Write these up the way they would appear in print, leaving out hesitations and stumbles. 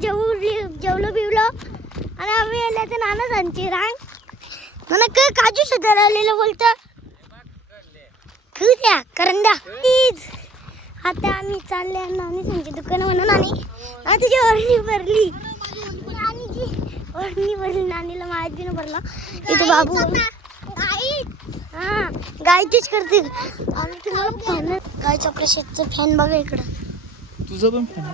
जेवलो बिवलो आणि आम्ही आले तर नाना सांची रांग नाना काय काजू सुधार आलेलं बोलतं द्या करंदा प्लीज. आता आम्ही चालले नानी सांची दुकान म्हणून आणि तुझी ओढणी भरली नानीला माहितीनं भरला इथे बाबू हा गायचीच करते आणि तुम्हाला फॅन गायच्या प्रशाचं फॅन बघा इकडं तुझं पण फॅन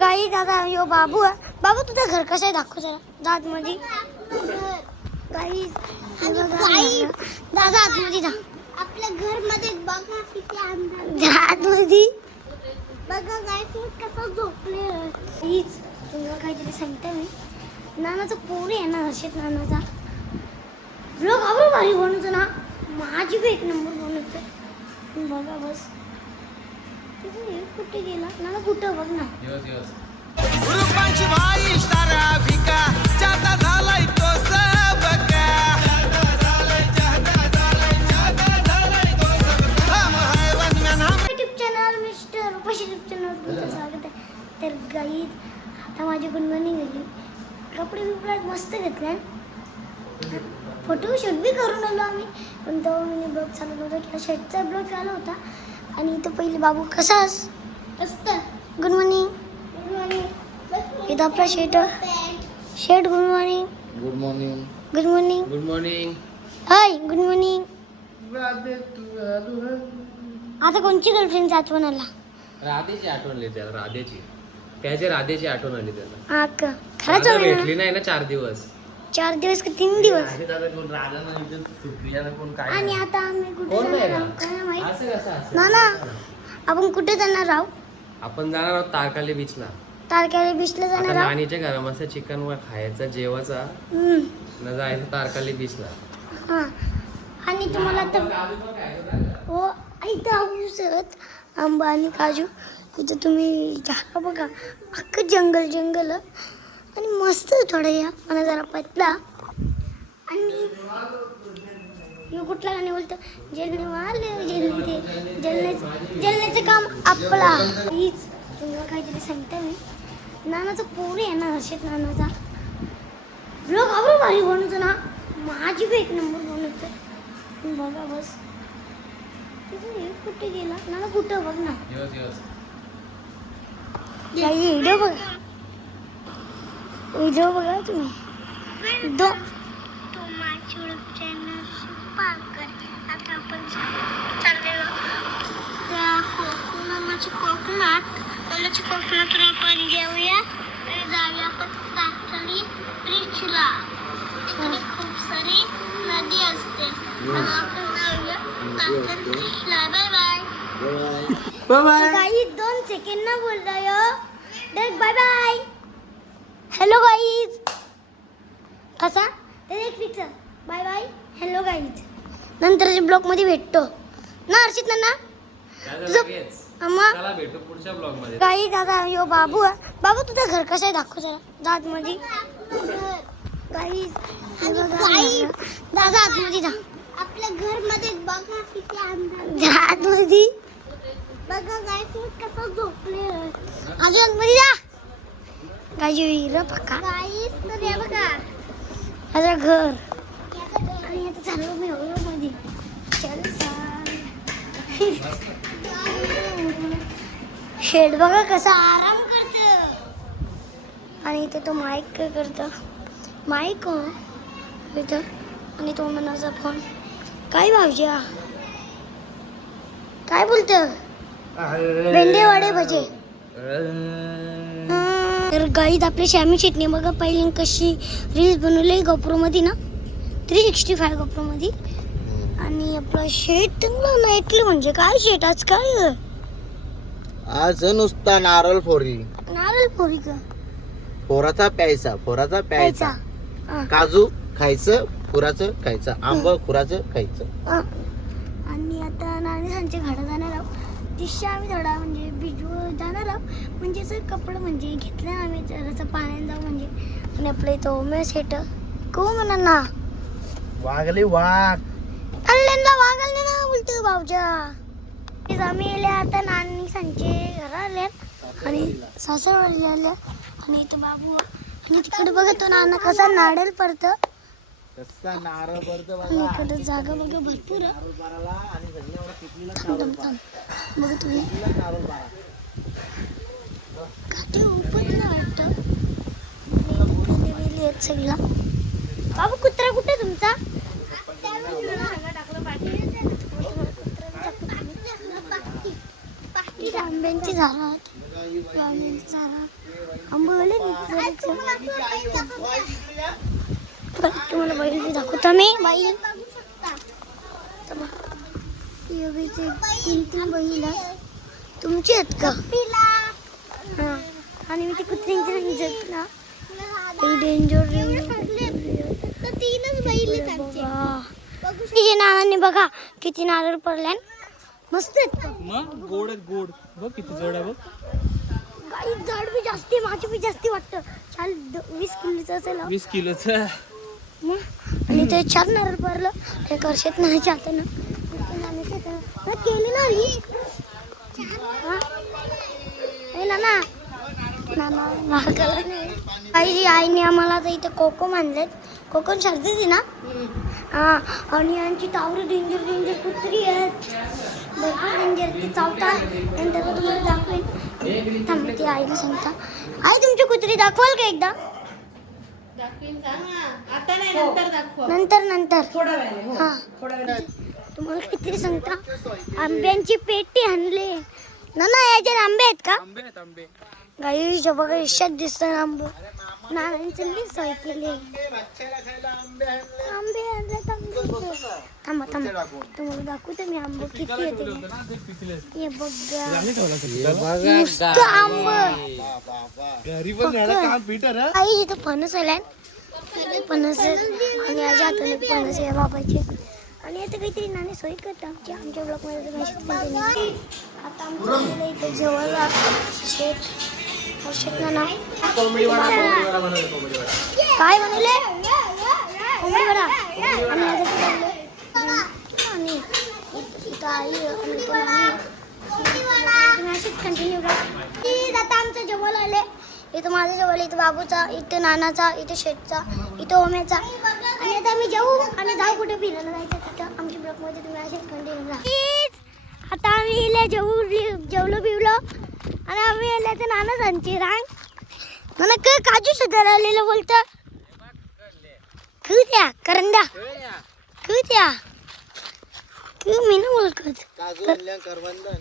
गाई दादा यो बाबू बाबू तुझं घर कसं आहे दाखव जरा दाद मध्ये गाई दादा आतमध्ये जा आपल्या घर मध्ये बघा किती अंधार आतमध्ये बघा गाय कसं झोपले हीच तुम्हाला काहीतरी सांगते मी नानाचा पोरी आहे ना हर्षित नानाचा ब्लॉग आवडून भारी बनवतो ना माझी बी एक नंबर बनवतो बघा बस तिथे कुठे गेला नाना कुठं बघ ना YouTube channel mister Rupashi YouTube channel तुमचं स्वागत आहे. तर गाई आता माझी गुणगुणी गेली कपडे बिपडे मस्त घेतले फोटो शूट बी करून आलो आम्ही पण तो मी ब्लॉग चालू होता किंवा शर्टचा ब्लॉग चालू होता आणि तो पहिले बाबू कसास असतं गुड मॉर्निंग गुड मॉर्निंग इथं आपला शेट good morning good morning good morning good morning hi good morning. आता कोणची गर्लफ्रेंड आठवण आला राधेची आठवण आली त्याला राधेची त्याची राधेची आठवण आली त्याला हा का खरंच राधा भेटली नाही ना 4 दिवस 4 दिवस का 3 दिवस अरे दादा कोण राधा नाही सुप्रियाला कोण काय आणि आता आम्ही कुठे कोण नाही जाणार आहोत का? काय माहित असं कसं असं ना ना आपण कुठे जाणार आहोत आपण जाणार आहोत तारकाली बीचला तारखेला बीचला आता जाणार आहोत नानीच्या घरामध्ये चिकन वर खायचं जेवायचा न जायचं तारकाली बीचला. हा आणि तुम्हाला तर हो इथं औषध आंबा आणि काजू इथं तुम्ही झाडं बघा अख्खं जंगल आणि मस्त थोडं या मला जरा पतला आणि यो कुठला गाणे बोलतो जलने वाले जलण्याचं काम आपला हीच तुम्हाला काहीतरी सांगते मी नानाचा पोरी आहे ना हर्षित नानाचा ब्लॉग आवडून भारी बनवतो ना माझी बी एक नंबर बनवतो बघा बस तिथे कुठे गेला नाना कुठं बघ ना व्हिडिओ बघा तुम्ही आता आपण चाललेलो त्या कोकणातून आपण जेऊया आणि जाऊया आपण तारकली बीचला तिकडे खूप सारी नदी असते आपण जाऊया तारकली बीचला. बाय बाय काही 2 सेकंड ना बोललोय direct bye bye. Hello guys कसा ते एक picture bye bye hello guys नंतरच्या ब्लॉग मध्ये भेटतो ना हर्षित ना चला भेटू पुढच्या ब्लॉग मध्ये. गाई दादा यो बाबू तुझं घर कसं आहे दाखव जरा दाद मध्ये गाई दादा आतमध्ये जा आपल्या घर मध्ये बघा किती अंधार आतमध्ये बघा गाय कसं झोपले अजून आतमध्ये जा गाई विहीर पक्का गाई बघा माझं घर आणि आता चालू मी मध्ये चल शेड बघा कसा आराम करत आणि इथे तो माईक करतो माईक इथं आणि तो मनाचा फोन काय भाऊजा काय बोलत भेंडे वडे भजे. तर गाईत आपली श्यामी शेटने बघा पहिली कशी रील्स बनवली गोप्रो मध्ये ना 365 गोप्रो मध्ये आणि आपला शेट चांगला नाईटली म्हणजे काय शेट आज काय आज नुसता नारळ फोरी का फोराचा प्यायचा काजू खायचं खुराचं खायचं आंब खुराचं खायचं आणि आता नानी सांचे घाडा जाणार आहोत दिशा आम्ही थोडा म्हणजे बिजू जाणार आहोत म्हणजे असं कपडे म्हणजे घेतलं आम्ही जरासं पाण्यात जाऊ म्हणजे आणि आपलं इथं ओमे सेट को म्हणा ना वागले वाघ अल्ल्यांना वागल ना बोलतो भाऊजा आम्ही येले आता नानी सांचे घर आले आणि सासरवाडीला आल्या आणि इथं बाबू आणि तिकडे बघा तो नाना कसा नारळ पडतं कसा नारळ पडतं आणि बघा. इकडे जागा बघा भरपूर आहे. नारळ बाराला आणि सगळी एवढं कितलीला थांब थांब थांब बघा तुम्ही नारळ बारा. काठी उपटलं वाटतं आणि वेली आहेत सगळा. बाबू कुत्रा कुठे तुमचा इथे आंब्यांची झाडं आहेत आंब्यांची झाडं आंबवले तुम्हाला बैल बी दाखवतो मी बैल तीन तीन बैल आहेत तुमचे आहेत का हां आणि मी ते कुत्र्यांची नाही जगत ना डेंजर तीनच बैल तिचे नानांनी बघा किती नारळ पडल्यान मस्त आहेत का मग गोड आहेत गोड बघ किती जड आहे बघ. काही झाड बी जास्ती माझी बी जास्ती वाटतं 20 किलोचं असेल हा. 20 किलोचं. मग आणि ते 4 नारळ पडलं ते करशेत नाही हातानं केली ना ही नाना नाना भागाला नाही आई आईने आम्हाला तर इथे कोको आणलेत कोकण शारदी ना हां आणि यांची तावरी डेंजर डेंजर कुत्री आहेत भरपूर डेंजर ती चावतात नंतर तुम्हाला दाखवेन थांब ती आईला सांगता आई तुमची कुत्री दाखवाल का एकदा नंतर नंतर हां तुम्हाला काहीतरी सांगता आंब्यांची पेटी आणले ना याच्यात आंबे आहेत का आंबे आहेत आंबे. गाईच्या बघा इशात दिसतं आंब नानांचं मी सोय केली आंबे आणले थांबा थांबा तुम्हाला दाखवते मी आंब किती येते हे बघा नुसतं आंब घरी पण झाडं काम पीटर हा. आई इथं फणस आलाय फणस आणि याच्या हाताने फणस आहे बाबाचे आणि आता काहीतरी नाणे सोय करतात आमच्या ब्लॉकमध्ये आता आमच्या इथे जवळ शेत शेत ना काय बनवले कोंबडी वडा आणि इथं आई आणि अशीच कंटिन्यू करा आता आमचं जवळ आले इथं माझ्या जवळ इथं बाबूचा इथं नानाचा इथं शेठचा इथं ओम्याचा आणि आता आम्ही जाऊ आणि जाऊ कुठे फिरायला जायचं तिथं आमच्या ब्लॉकमध्ये तुम्ही असेच कंटिन्यू करा आता आम्ही इले जेवलो बिवलो आणि आम्ही आले तर नाना सांगते रांग नाना काजू सुधार आलेलं बोलतं द्या करंद्या द्या मी ना बोलत काजू आणल्या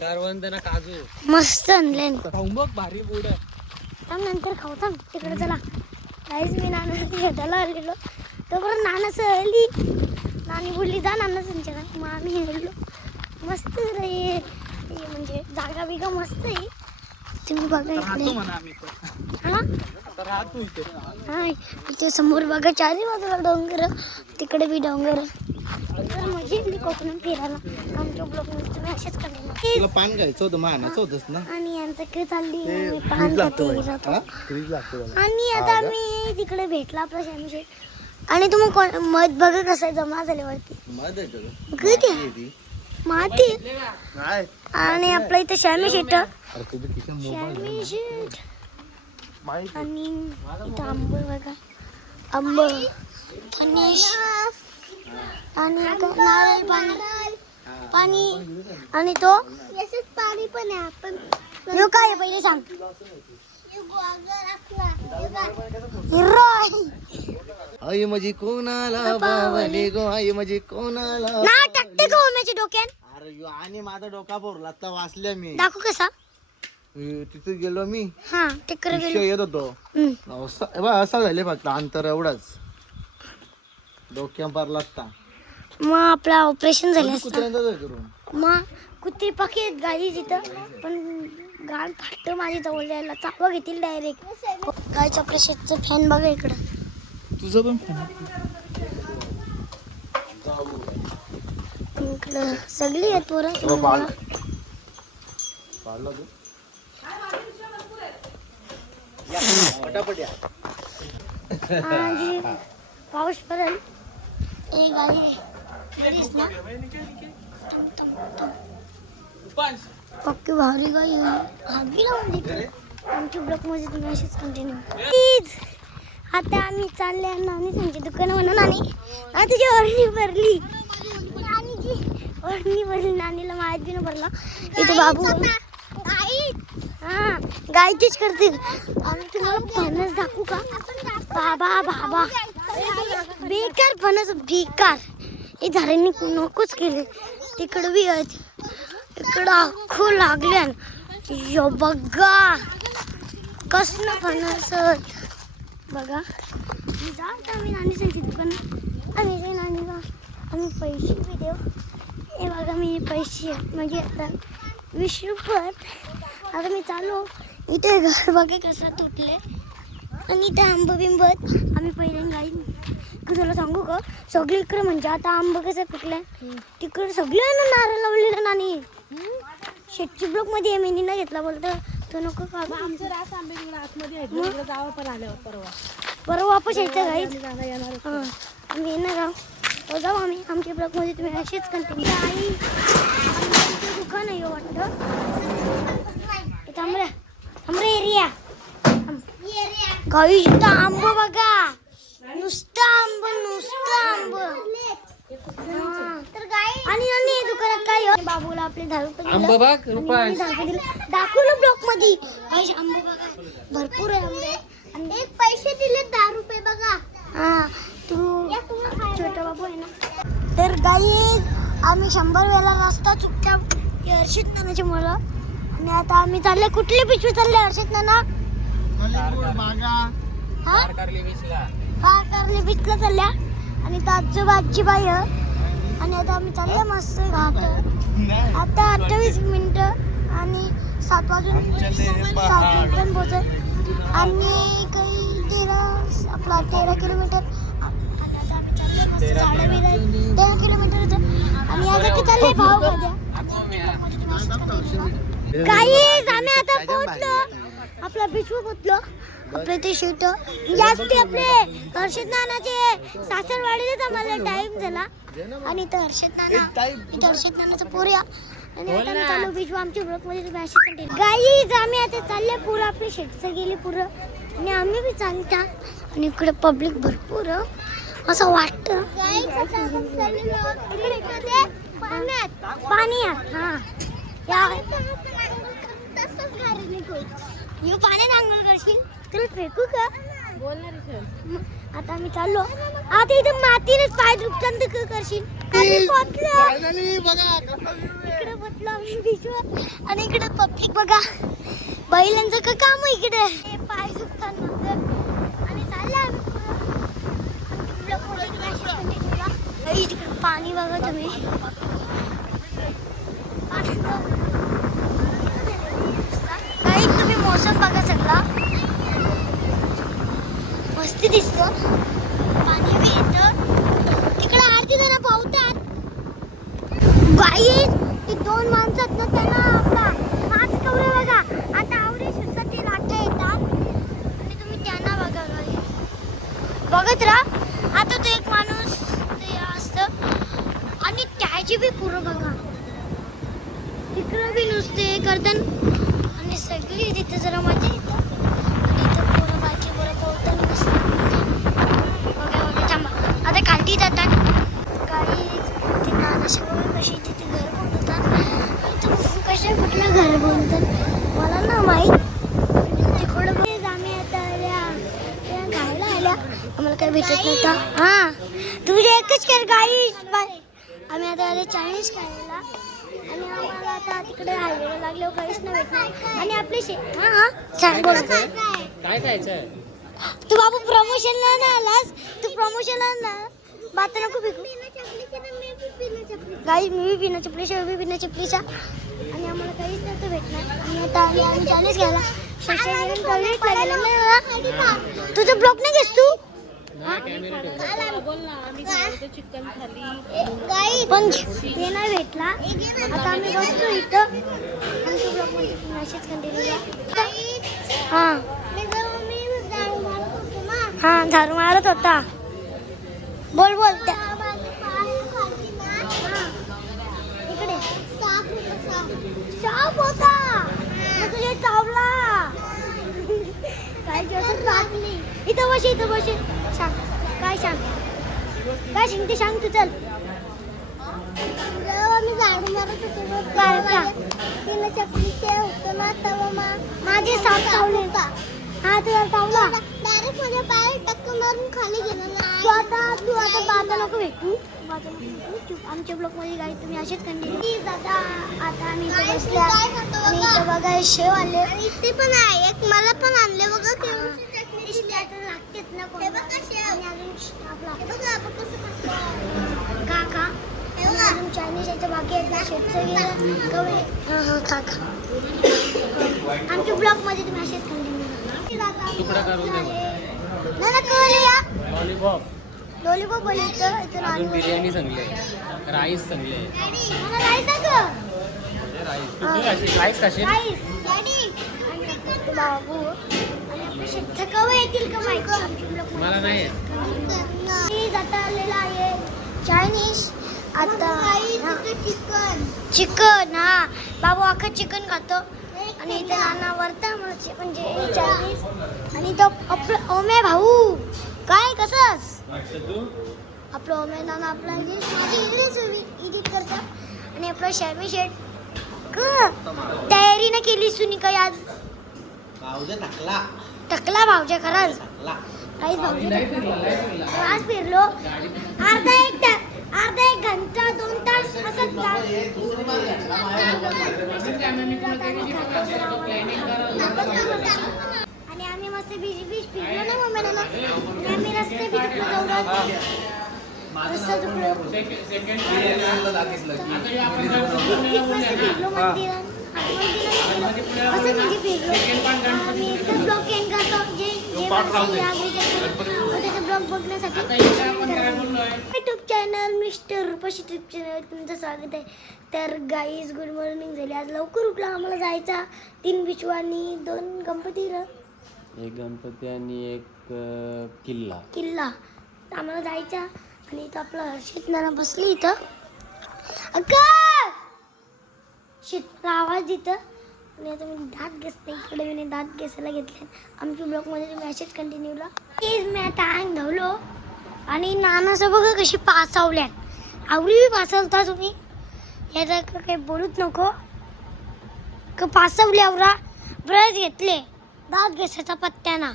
करवंद ना काजू मस्त आणले खाऊन बघ भारी गोड आहे. थांब नंतर खाऊ थांब तिकडे चला काहीच मी नाना भेटायला आलेलो तोपर्यंत नाना सहली नानी बोलली जा नाना संचाला मग आम्ही गेलो मस्त रे म्हणजे जागा बिगा मस्त आहे तुम्ही बघा इकडे म्हणा आम्ही पण. हा आता राहतो इथे. हा इथे समोर बघा चारी बाजूला डोंगर तिकडे बी डोंगर तर मजा येते कोकणात फिरायला आमच्या ब्लॉकमध्ये तुम्ही असेच तुला कंटिन्यू पान घ्यायचं होतं मग आणायचं होतंच ना. आणि यांचं काय चालली ते आम्ही फ्रीज पान लागतं खाते बाई. जातो हा? फ्रीज लागतं बाई. आणि आता आम्ही तिकडे भेटला आपला शॅमी आणि तुम्ही मध बघा कसं जमा झाल्यावरती मध आहे तुझं. किती आहे ती. माती काय? आणि आपलं इथं शॅमी शेट अरे तुझं किती मोबाईल शॅमी शेट माहिती आणि इथं आंब बघा आंब फणस आणि आता नारळ पाणी पाणी आणि तो पाणी पण आहे आपण यो काय आहे पहिले सांग हिरो आहे आई माझी कोणाला बावली गो आई माझी कोणाला नाव टाकते का ओम्याच्या डोक्यात अरे यो आणि माझा डोका भरला आता वाचल्या मी दाखव कसा तिथे गेलो मी हा तिकडे विषय गेलो येत होतो असा झाले फक्त अंतर एवढाच डोक्या भरला असता मग आपला ऑपरेशन झालं असतं कुत्र्यांचा जाय करून मग कुत्री पकी आहेत गाडी तिथं पण गाड फाटतं माझी जवळ जायला चावा घेतील डायरेक्ट गायच्या ऑपरेशनचं फॅन बघा इकडं तुझं पण इकडं सगळी आहेत पोरं पटापट या. आणि पाऊस पडेल ए गाडी आहे. गाडीच ना? थांब, थांब, थांब. पक्की भारी गाई हागी लावून देते आमच्या ब्लॉकमध्ये तुम्ही असेच कंटिन्यू प्लीज. आता आम्ही चालले नानी त्यांची दुकानं म्हणून आणि तुझी ओढणी भरली नानीची ओढणी भरली नानीला माहीत बी न भरला इथे बाबू हां गायचीच करतील. आम्ही तुम्हाला फणस दाखवू का बाबा बाबा बेकार फणस बेकार हे झाडांनी नकोच केले. तिकडं बी आहेत इकडं अख्खं लागल्या यो बघा कसलं फणस बघा. जात आम्ही नानीसाठी दुकान आम्ही ते नानीला आम्ही पैसे बी देऊ. हे बघा मी पैसे म्हणजे आता 20 रुपये. आता मी चालू इथे घर बघा कसं तुटले आणि इथे आंब बिंबत आम्ही पहिल्यांदा गाई तुला सांगू का सगळीकडे म्हणजे आता आंब कसं पिकलं तिकडे सगळ्यांना नारळ लावलेलं नानी शेटची ब्लॉकमध्ये मेनीला घेतला बोलतं तो नको का आमचं रास आंबे आतमध्ये आहेत ना, इकडे जावं पण आल्यावर परवा वापस यायचं गाई येणार हां आम्ही येणार आहोत जाऊ आम्ही आमच्या ब्लॉकमध्ये तुम्ही असेच कंटिन्यू आई आमचं दुकान आहे वाटतं थांबरे थांबरे एरिया काही आंब बघा नुसतं आंब आणि आणि दुकानात काय बाबूला आपले 10 रुपये आंबा बघ रुपये दाखवलं ब्लॉक मध्ये काही आंब बघा भरपूर आहे आंबे आणि पैसे दिले 10 रुपये बघा. हा तू छोटा बाबू आहे ना. तर गाईज आम्ही 100 वेळा रस्ता चुकत्या हर्षित नानाची मुलं आणि आता आम्ही चालले कुठली पिशवी चालले हर्षित नाना हा कारली बीचला चालल्या आणि आजोबाची बाई आणि आता आम्ही चालले मस्त घाट. आता 28 मिनिटं आणि 7 वाजून 7 पण पोहोचत आणि काही 13 किलोमीटर आणि आता आम्ही चालले मस्त झाडं बिडं 13 किलोमीटर आणि आता की चालले भाव काही आम्ही आता पोहोचलो आपला बिचू पोहोचलो आपले ते शेट जास्त आपले हर्षित नानाचे सासरवाडीलाच आम्हाला टाइम झाला आणि इथं हर्षित नानाचा पोऱ्या आणि आता आम्ही चालू बिचू आमच्या ब्लॉकमध्ये तुम्ही अशी कंटिन्यू गाईज आम्ही आता चालले पुरं आपली शेटचं गेली पुरं आणि आम्ही बी चालता आणि इकडे पब्लिक भरपूर असं वाटतं पाण्यात हां या पाण्यात आंघोळ करशील तुला फेकू का बोलणार आता आम्ही चाललो आता इथे मातीनेच पाय दुखताना तू करशील इकडे पोचलो आम्ही बीचवर आणि इकडे पब्लिक बघा बैलांचं का काम इकडे पाय दुखताना आणि चालले आम्ही तिकडे पाणी बघा तुम्ही काही तुम्ही मोसम बघा सगळा मस्ती दिसतो पाणी बी येतं तिकडे आरती जण पावतात बाई ते 2 माणसं आहेत ना त्यांना आपला मास्क कवरे बघा आता आवडे सुद्धा ते लाटा येतात आणि तुम्ही त्यांना बघा बघत राहा. आता तो एक माणूस ते असतं आणि त्याची बी पुरं बघा तिकडं बी नुसते करतात आणि सगळी तिथे जरा मजा येतं आणि इथं पोरं बाकी पोरं पोहतात बघा थांबा आता खालती जातात काही ते नानाशी कशी तिथे घर बनवतात कशा कुठलं घर बनवतात मला ना माहीत तिकडं बघ आम्ही आता घायला आल्या आम्हाला काही भेटत नव्हतं हां तुझे एकच कर गाई आम्ही आता आले चायनीज खायला आणि आम्हाला आता तिकडे हायवेला लागल्यावर काहीच नाही भेटणार आणि आपले हां सांग बोल काय खायचं तू बाबू प्रमोशनला ना आलास तू प्रमोशनला ना बात नको भेटू गाई मी बी बिना चपलीच्या बी बिना चपलीच्या आणि आम्हाला काहीच नव्हतं भेटणार आणि आता आम्ही चायनीज घ्यायला तुझं ब्लॉक नाही घेस तू चिकन थाली पण ते नाही भेटला आता आम्ही बसतो इथं आमच्या ब्लॉकमध्ये असेच कंटिन्यू हां हां झाडू मारत होता बोल बोल त्या इकडे 6 पोता मग तुझे चावला काय दिवसात बातमी इथं बस सांग काय सांगते सांग तू चल मी झाडू मारत होते तिला चपलीचे होतं ना तेव्हा माझे साप चावले हा तुला चावला डायरेक्ट माझ्या पाय टक्कर मारून खाली गेला तू आता बाता नको भेटू आमच्या ब्लॉक मध्ये गाडी तुम्ही असेच कंटिन्यू दादा आता आम्ही इथे बसल्या आणि इथं बघा शेव आले ते पण आहे एक मला पण आणले बघा लागतेच ना काका अजून चायनीज याच्या बाकी आहेत ना शेटचं गेलं कवळे काका आमच्या ब्लॉक मध्ये तुम्ही असेच कंटिन्यू लॉलीपॉप बनवतं इथं अजून बिर्याणी चांगली आहे, राईस चांगले आहे. मला राईस राईस कशी बाबू आणि आपले शेतचं कवळे येतील का माहिती आमच्या ब्लॉक मला नाही जाता आलेला आहे चायनीज आता चिकन हा बाबू अख्खं चिकन खातो आणि इथे नाना वरता म्हणजे चायनीज आणि तो आपलं ओमे भाऊ काय कसंच आपलं ओमे नाना आपला एडिट करतात आणि आपला शर्मी शेट तयारी नाही केली सुनी काही आज टकला भाऊच्या खरंच काहीच भाऊच्या आज फिरलो अर्धा एक घंटा 2 तास असंच आणि आम्ही मस्त बीच फिरलो ना मम्मीला आणि आम्ही रस्ते बी रस्ता चुकलो मस्त फिरलो मंदिरात असं म्हणजे फिरलो आम्ही एकदा ब्लॉग एंड करतो जे त्याचा ब्लॉग बघण्यासाठी YouTube channel mister Rupashi trip channel तुमचं स्वागत आहे. तर गाईज गुड मॉर्निंग झाली. आज लवकर उठला आम्हाला जायचा 3 बीच आणि 2 गणपतीला एक गणपती आणि एक किल्ला आम्हाला जायचा आणि इथं आपलं हर्षित नाना बसली इथं शीतला आवाज इथं आणि आता मी दात घासते इकडे मी दात घासायला घेतले आमच्या ब्लॉगमध्ये तुम्ही असेच कंटिन्यूला मी आता अंग धावलो आणि नानाचं बघा कशी पासावल्यात आवडी बी पासवता तुम्ही याचा काही बोलूच नको का पासवले आवरा ब्रश घेतले दात घासायचा पत्त्याना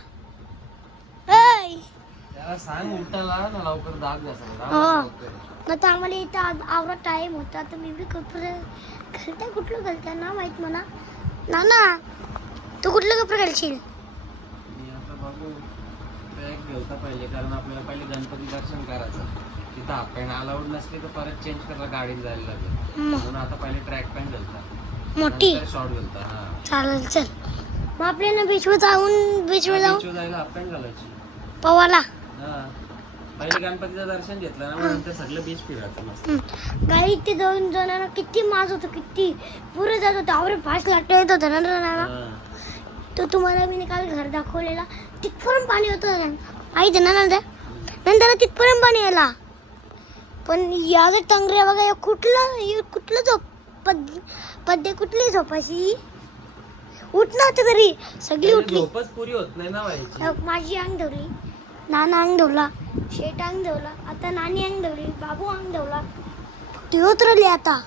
सांग उठाला ना लवकर दाग ना तर आम्हाला इथं आवरा टाईम होता तर मी बी कपडे कुठलं घालता ना माहीत मला नाना तू कुठलं कपडे घालशील मी आता बघू ट्रॅक घेऊता पहिले कारण आपल्याला पहिले गणपती दर्शन करायचं तिथं हाफ पॅन्ट अलाउड नसली तर परत चेंज करायला गाडीत जायला लागेल म्हणून आता पहिले ट्रॅक पॅन्ट घालता मोठी शॉर्ट घालता हा चालेल चल मग आपल्याला बीचवर जाऊन जायला हाफ पॅन्ट घालायची पवाला हा पहिले गणपतीचं दर्शन घेतलं ना मग नंतर सगळं बीच फिरायचं मस्त गाडी ते दोन जणांना किती माज होतं किती पुरं जात होतं आवरे फास्ट लागतं येत होतं ना तो तुम्हाला मी काल घर दाखवलेला तिथपर्यंत पाणी होतं माहिती ना नंतर तिथपर्यंत पाणी आला पण या जर टंगऱ्या बघा कुठलं झोप पद्य कुठली झोपायची उठणं होतं तरी सगळी उठली झोपच पुरी होत नाही ना व्हायची माझी अंग धरली नाना अंग धवला शेट अंग धवला आता नानी अंग धवली बाबू अंग धवला ती उतरली आता